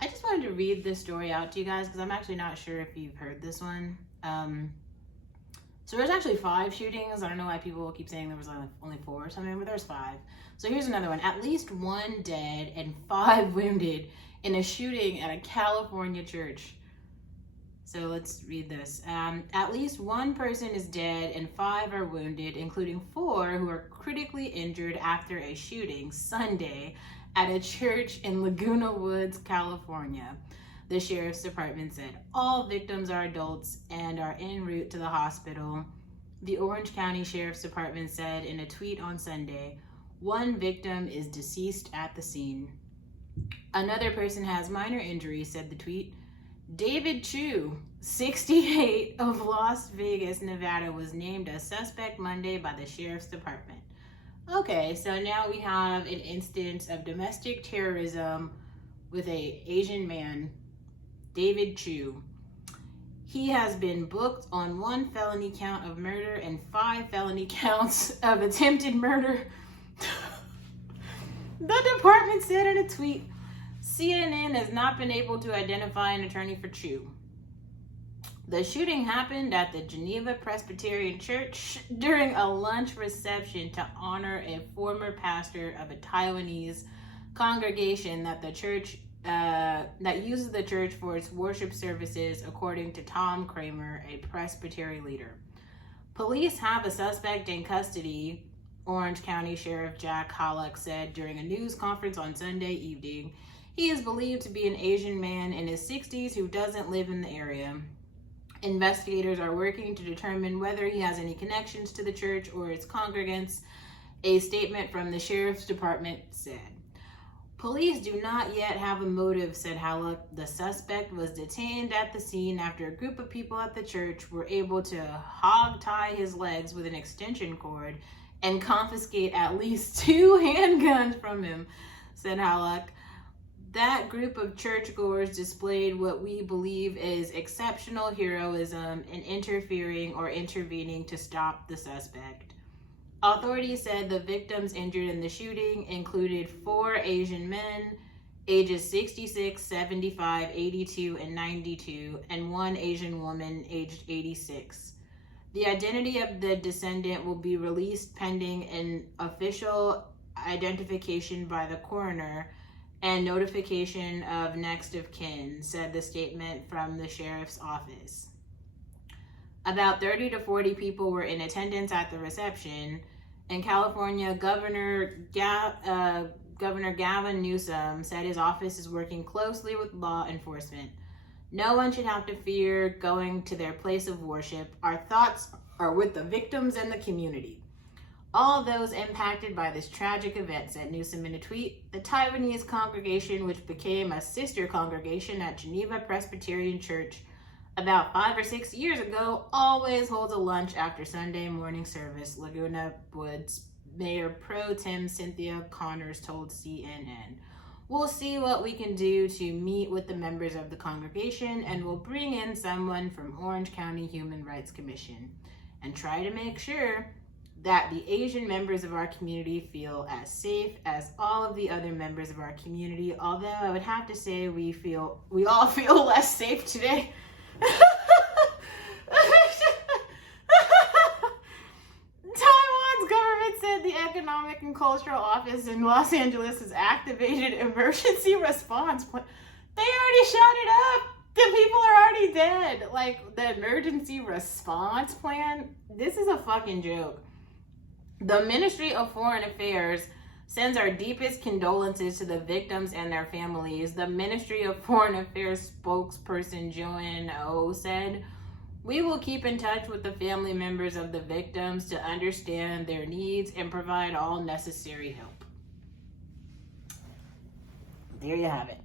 I just wanted to read this story out to you guys because I'm actually not sure if you've heard this one. So there's actually 5 shootings. I don't know why people keep saying there was only 4 or something, but there's 5. So here's another one. At least 1 dead and 5 wounded in a shooting at a California church. So let's read this. At least 1 person is dead and 5 are wounded, including 4 who are critically injured after a shooting Sunday at a church in Laguna Woods, California. The sheriff's department said all victims are adults and are en route to the hospital. The Orange County Sheriff's Department said in a tweet on Sunday, 1 victim is deceased at the scene. Another person has minor injuries, said the tweet. David Chu, 68, of Las Vegas, Nevada, was named a suspect Monday by the Sheriff's Department. Okay, so now we have an instance of domestic terrorism with an Asian man, David Chu. He has been booked on 1 felony count of murder and 5 felony counts of attempted murder. The department said in a tweet, CNN has not been able to identify an attorney for Chu. The shooting happened at the Geneva Presbyterian Church during a lunch reception to honor a former pastor of a Taiwanese congregation that the church that uses the church for its worship services, according to Tom Kramer, a Presbyterian leader. Police have a suspect in custody, Orange County Sheriff Jack Halleck said during a news conference on Sunday evening. He is believed to be an Asian man in his 60s who doesn't live in the area. Investigators are working to determine whether he has any connections to the church or its congregants, a statement from the sheriff's department said. Police do not yet have a motive, said Halleck. The suspect was detained at the scene after a group of people at the church were able to hog-tie his legs with an extension cord and confiscate at least 2 handguns from him, said Halleck. That group of churchgoers displayed what we believe is exceptional heroism in interfering or intervening to stop the suspect. Authorities said the victims injured in the shooting included 4 Asian men, ages 66, 75, 82, and 92, and 1 Asian woman, aged 86. The identity of the descendant will be released pending an official identification by the coroner and notification of next of kin, said the statement from the sheriff's office. About 30 to 40 people were in attendance at the reception, and California Governor Gavin Newsom said his office is working closely with law enforcement. No one should have to fear going to their place of worship. Our thoughts are with the victims and the community. All those impacted by this tragic event, said Newsom in a tweet. The Taiwanese congregation, which became a sister congregation at Geneva Presbyterian Church about 5 or 6 years ago, always holds a lunch after Sunday morning service, Laguna Woods Mayor Pro Tem Cynthia Connors told CNN. We'll see what we can do to meet with the members of the congregation, and we'll bring in someone from Orange County Human Rights Commission and try to make sure that the Asian members of our community feel as safe as all of the other members of our community, although I would have to say we all feel less safe today. Taiwan's government said the Economic and Cultural Office in Los Angeles has activated emergency response plan. They already shot it up. The people are already dead. Like, the emergency response plan? This is a fucking joke. The Ministry of Foreign Affairs sends our deepest condolences to the victims and their families. The Ministry of Foreign Affairs spokesperson Joanne Oh said, we will keep in touch with the family members of the victims to understand their needs and provide all necessary help. There you have it.